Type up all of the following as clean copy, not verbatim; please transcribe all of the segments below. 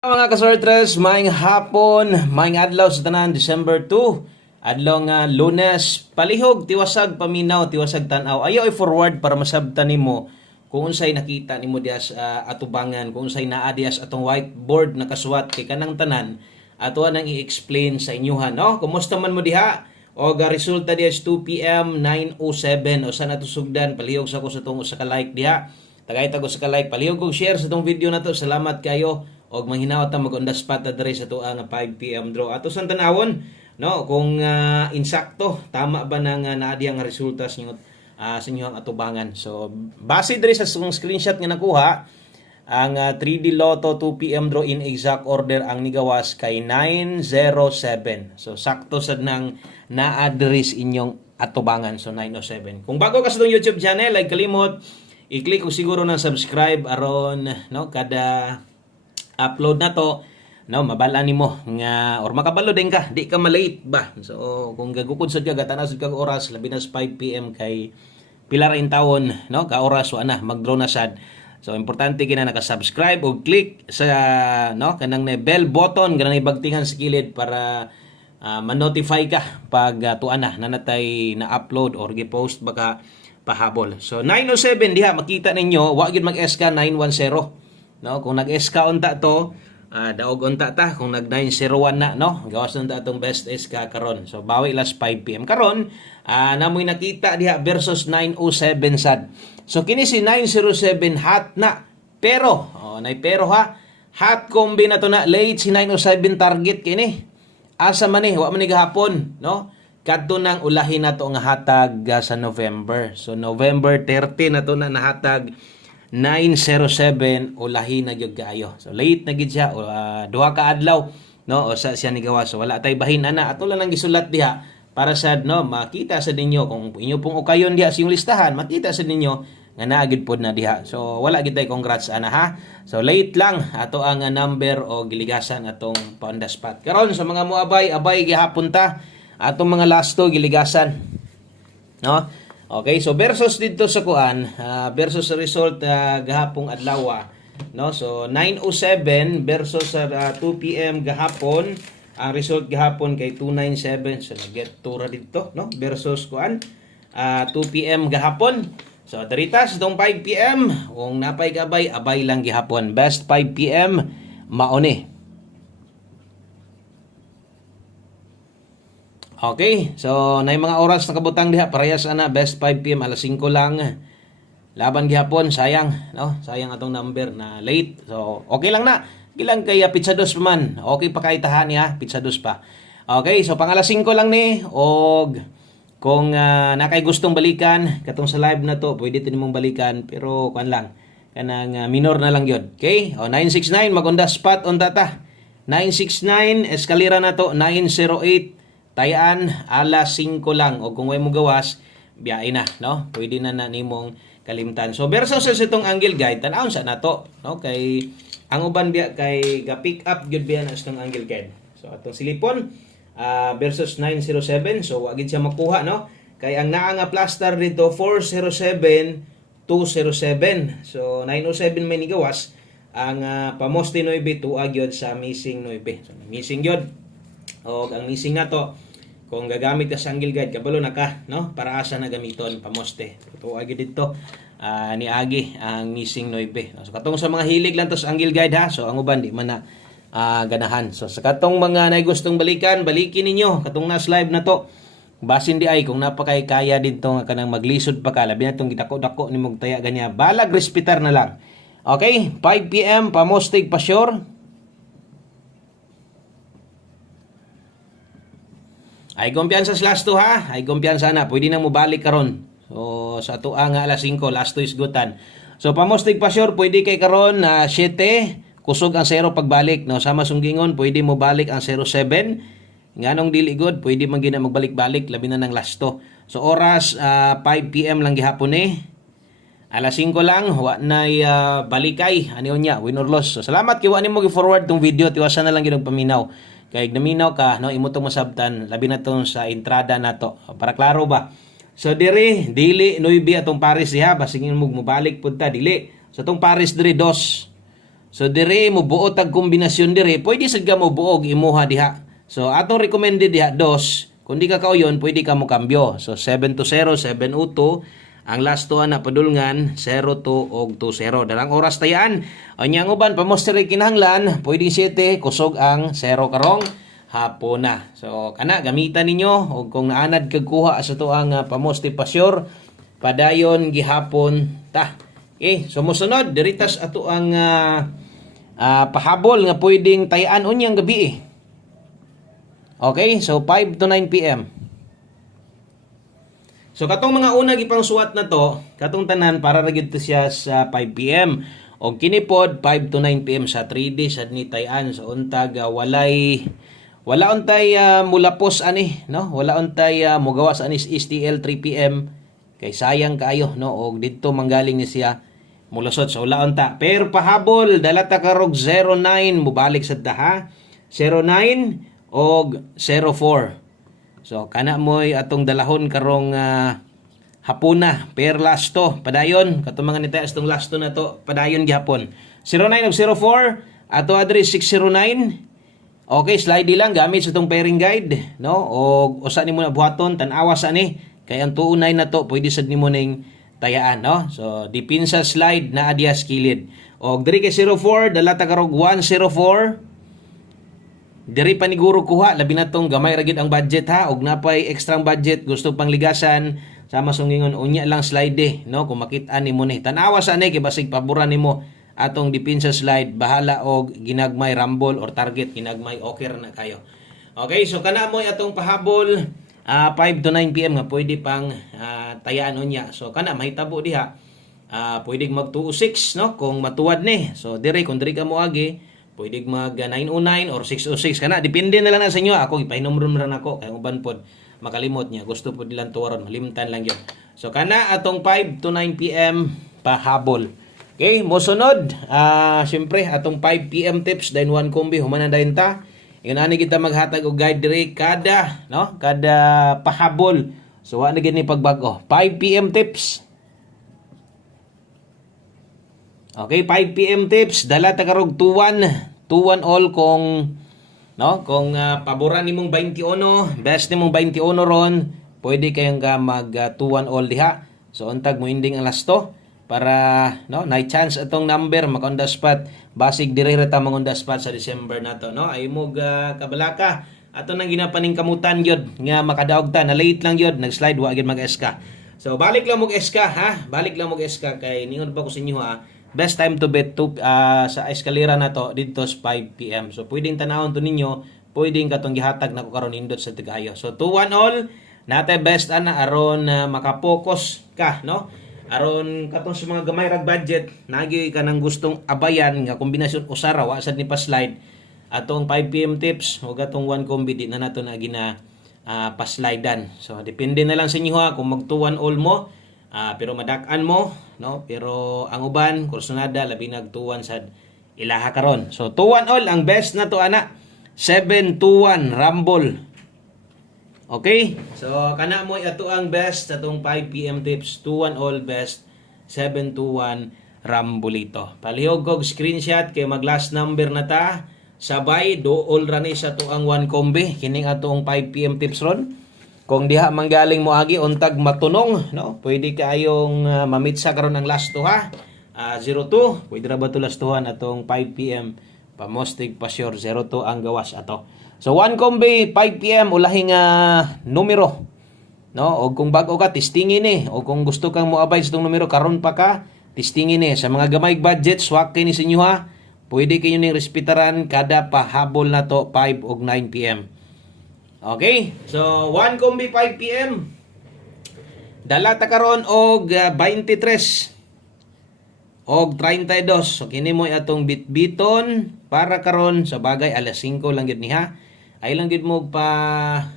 Mga kasortres, maing hapon, maing adlaw sa tanan, December 2. Adlaw nga Lunes, palihog, tiwasag, paminaw, tiwasag tanaw. Ayaw i-forward para masabtan nimo kung unsay nakita nimo diya sa atubangan, kung unsay naa diya sa atong whiteboard na kaswat kay kanang tanan, ato nang i-explain sa inyuhan, no? Kumusta man mo diha? O ga resulta diya sa 2 PM 9:07 o sa natusugdan, palihog sa ko sa tong usa ka like diha. Tagay tago sa ka like, palihog kog share sa tong video na to. Salamat kayo. Og manghinaot ta mag-on the spot adre sa tuwa nga 5 PM draw. Ato sang tanawon, no, kung insakto tama ba nang naa diya nga resulta sa inyo sa inyong atubangan. So base diri sa screenshot nga nakuha, ang 3D Lotto 2 PM draw in exact order ang nigawas kay 907. So sakto sad nang naa diri sa inyong atubangan, so 907. Kung bago ka sa itong YouTube channel, like kalimot i-click ko siguro na subscribe aron no kada upload na to, no, mabala nimo nga or makabalo din ka, di ka malate ba. So kung gagukod sad ka gatanaw sad kag oras labi na sa 5 PM kay pila ra in taon, no, ka oras wa na mag-draw na sad. So importante kina naka-subscribe o click sa no kanang bell button kanang ibagtingan sa kilid para ma-notify ka pag tuan na natay na-upload or gi-post baka pahabol. So 907 diha makita ninyo wa gyud mag-SK 910. No, kung nag-SK unta to, daog unta ta kung nag-901 na, no. Gawas unta atong best SK karon. So bawi las 5 PM karon, namoy nakita diha versus 907 sad. So kini si 907 hot na. Pero, nay pero ha, hot combi na to na late si 907 target kini. Asa man wa man ni gahapon, no. Kadto nang ulahin na to nga hatag sa November. So November 30 na to na nahatag 907 ulahi na gyud kaayo. So late na gid siya duha ka adlaw, no, o sa siya ni gawas. So wala tay bahin ana ato lang ang gisulat diha para sad no makita sa ninyo kung inyo pong ukayon diha sa inyong listahan, makita sa ninyo nga naa gid pod na diha. So wala gid tay congrats ana ha. So late lang ato ang number o giligasan atong on the spot. Karon sa mga moabay abay gihapon ta atong mga lasto giligasan. No? Okay, so versus dito sa kuan, versus sa result gahapong adlaw, no? So 907 versus sa 2 PM gahapon, ang result gahapon kay 297. So nag-get tura dito, no? Versus kuan 2 PM gahapon. So darita sa tong 5 PM, kung napay gabay abay lang gihapon. Best 5 PM mauni. Okay, so na mga oras na kabutang diha parehas ana best 5 PM alas 5 lang. Laban gihapon sayang, no? Sayang atong number na late. So okay lang na. Gilang kay pizza dos pa man. Okay pa kay tahan niya, pizza dos pa. Okay, so pang alas 5 lang ni og kung nakay gustong balikan katong sa live na to, pwede tin mong balikan pero kuan lang. Kanang minor na lang gyud. Okay? O 969 mag-on the spot on data. 969 eskalera na to 908 tayaan alas 5 lang o kung way mo gawas biyahe na, no, pwede na nimong kalimtan. So versus sa itong angle guide tan-awon sa nato, no, kay ang uban biya kay ga pick up gyud biya na itong angle guide. So atong silipon versus 907, so wa gid siya makuha, no, kay ang naa nga plaster dito 407 207. So 907 may ni gawas ang pamoste 9 tuwa gyud sa missing 9. So missing gyud. O ang missing na to kung gagamit ka sa angle guide kabalo na ka, no, para asa na gamiton pamoste. Ito agi dito ni agi ang missing 9. So katong sa mga hilig lang to sa angle guide ha. So ang uban di man na ganahan. So sa katong mga nay gustong balikan, balikin ninyo katong nas live na to. Basin di ay kung napakay kaya dito nga kanang maglisod pa ka labi na tong gidako-dako nimong taya ganya. Balag respetar na lang. Okay, 5 PM pamoste pa sure. Ay kumpiyansa sa last 2 ha. Ay kumpiyansa na. Pwede na mo balik karon. So sa tuwa nga alas 5 last 2 isgutan. So pamostig pa sure pwede kay karon 7 kusog ang 0 pagbalik, no. Sama sunggingon pwede mo balik ang 07. Nganong dili good pwede man gina magbalik-balik labi na ng last 2. So oras 5 PM lang gihapon alas 5 lang wa nay balikay ani unya win or loss. So salamat kay wa nimo gi-forward tong video tiwasan na lang gyud paminaw. Kay naminaw ka, no, imo tong masabtan labi na tong sa entrada nato para klaro ba. So diri dili 9 atong Paris diha basing mo mobalik pud ta dili. So tong Paris diri 2 So dire mo buot ang kombinasyon dire, pwede sad ka mo buog imuha diha. So atong recommended diha dos. Kung di ka kauyon, pwede ka mo kambyo. So 7-0, 7-2. Ang last two na padulngan 0-2 og 2-0. Dalang oras tayaan. Anyang uban pamosteri kinahanglan, pwede 7 kusog ang 0 karong hapon na. So kana gamitan ninyo og kung naanad kag kuha sa to ang pamosti pasyor padayon gihapon ta. Okay, so mosunod diritas ato ang pahabol nga pwedeng tayaan unyang gabi. Okay, so 5 to 9 p.m. So katong mga una gipang suwat na to, katong tanan para ra gyud siya sa 5 p.m. og kini pod 5 to 9 p.m. sa 3 days ad ni tayan sa untag wala untay mulapos ani, no? Wala untay mogawas ani STL 3 p.m. kay sayang kaayo, no? Og didto manggaling ni siya mulusot sa wala unta. Pero pahabol dala ta karog 09 mubalik sad ta ha. 09 og 04. So kana moy atong dalahon karong hapuna per last to padayon katong mga nitay astong last to na to padayon gihapon 09 ug 04 ato address 609. Okay, slide lang gamit sa tong pairing guide, no? Og usa nimo na buhaton tan-awa sa ni kay ang tuunay na to pwede sad nimo ning tayaan, no? So dipin sa slide na adya skilid. Og diri kay 04 dala ta karog 104. Diri paniguro kuha labi na tong gamay ra gid ang budget ha og napay extra budget gusto pang ligasan sama sungingon unya lang slide no kung makita nimo ni tan-awa sa ni kay basig paboran nimo atong depensa slide bahala og ginagmay rumble or target ginagmay okay ra na kayo. Okay, so kana mo atong pahabol 5 to 9 PM nga pwede pang tayaan unya. So kana mahitabo diha pwede mag 206 no kung matuwad ni. So dire kung diri ka mo agi pwede mag 909 or 606 kana depende na lang na sa inyo. Ako ipahinomron ra nako kay uban pod makalimot niya gusto pod nilang tuwaron malimtan lang yun. So kana atong 5 to 9 PM pahabol. Okay, mosunod syempre atong 5 PM tips dayon one kombi human na dayon ta. Ingon ani kita maghatag og guide diri kada pahabol. So wa na gid ni pagbago. 5 PM tips. Okay, 5 PM tips dala ta karog 2-1 all kung paboran nimong 21, best nimong 21 ron, pwede kayong mag 2-1 all diha. So untag mo ending ang last to para na chance atong number maka on the spot basig dire ta mga on the spot sa December nato no ay mo kabalaka ato nang ginapaning kamutan gyud nga makadaog ta na late lang gyud nag-slide wa gyud mag-SK. So balik lang mo SK ha, balik lang mo SK kay ningon pa ko sa inyo ha. Best time to bet sa eskalera na to dito sa 5 PM. So pwedeng tanawon to ninyo, pwedeng katong gihatag na ko karon indot sa tigayo. So 2-1 all natay best ana aron makapokus ka no. Aron katong sa mga gamay rag budget, nagi ka nang gustong abayan nga kombinasyon usara wa sad ni pa slide. Atong 5 PM tips ug atong 1 combi di na nato na gina pa-slidean. So depende na lang sa inyo ha kung mag 2-1 all mo. Pero madak-an mo no pero ang uban kursunada labi nag 2-1 sad ilaha karon. So 2-1 all ang best na to ana 7-2-1 rumble. Okay, so kana mo ato ang best sa tong 5 PM tips 2-1 all best 7-2-1 rumble ito. Palihog kog screenshot kay mag last number na ta sabay do all ra ni sa to ang 1 kombi kining atong 5 PM tips ron. Kung diha manggaling mo agi untag matunong no pwede kayong mamitsa karon ang last to ha 02 pwede ra ba to last tuhan atong 5 PM pamostig pa sure 02 ang gawas ato. So 1 kombi 5 PM ulahing numero no og kung bag-o ka testingin ni o kung gusto kang moabay sa tong numero karon pa ka testingin ni sa mga gamay budget swak kini sa inyo ha pwede kayo ning respetaran kada pahabol na to 5 ug 9 PM. Okay, so 1 kombi 5 PM. Dala ta karon og 23 og 32. So kini mo atong bitbiton para karon sa bagay alas 5 lang gid ni ha. Ay lang gid mo pa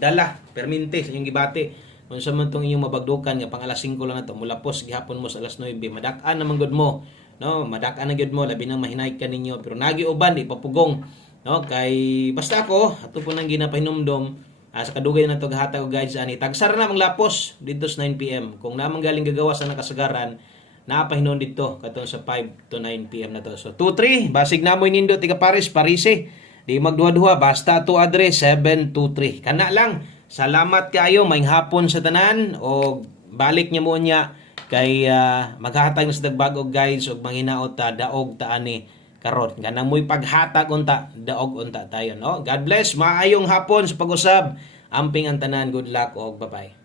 dala permente sa inyong gibati. Kung sa man tong inyong mabagdukan nga pang alas 5 lang nato mula pos gihapon mo sa alas 9 madak-an naman gud mo. No, madak-an na gid mo labi nang mahinay ka ninyo pero nagi uban di papugong. No, kay basta ako ato po nang ginapahinumdom sa kadugay na to gahatag og guides ani tagsara na mang lapos dito sa 9 PM kung namang galing gagawa sa nakasagaran napahinon dito katong sa 5 to 9 PM na to. So 2-3 basig namoy nindo tiga Paris. Di magduha-duha basta to address 723. Kana lang. Salamat kayo maayong hapon sa tanan o balik niya mo niya kay maghatag na sa dagbag guys og manghinaot ta daog ta ani karon kanang mo'y paghatag unta daog unta tayo no. God bless, maayong hapon sa pag-usab. Amping ang tanan, good luck og bye-bye.